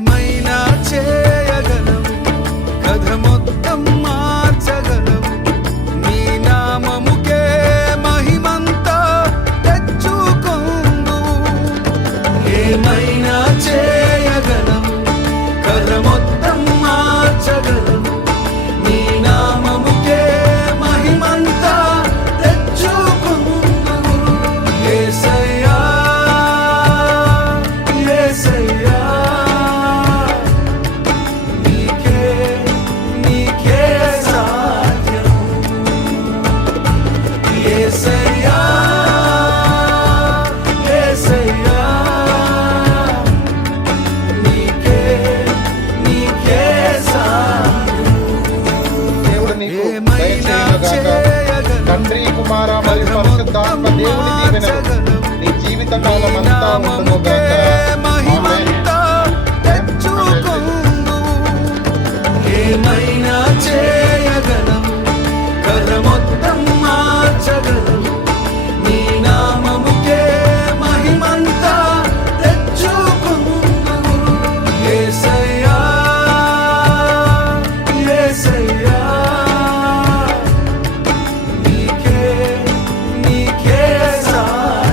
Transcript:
ఏమైనా చేయగలవు, కథ మొత్తం మార్చగలవు. నీ నామముకే మహిమంతా తెచ్చుకొందువు. ఏమైనా చేయగలవు, కథ మొత్తం మార్చగలవు. నీ నామముకే మహిమంతా తెచ్చుకొందువు. యేసయ్యా యేసయ్యా, నీకే నీకే సాధ్యం. యేసయ్యా యేసయ్యా, నీకే నీకే సాధ్యం. దేవుడు నీకు ఏమైనా దయచేయునుగాక. తండ్రి కుమార మరియు పరిశుద్ధాత్మ దేవుని దీవెనలు నీ జీవిత కాలం అంతా ఉండునుగాక. మహిమంతా తెచ్చుకొందువు. ఏమైనా చేయగలవు, కథ మొత్తం మార్చగలవు. నీ నామముకే మహిమంతా తెచ్చుకొందువు. యేసయ్యా యేసయ్యా,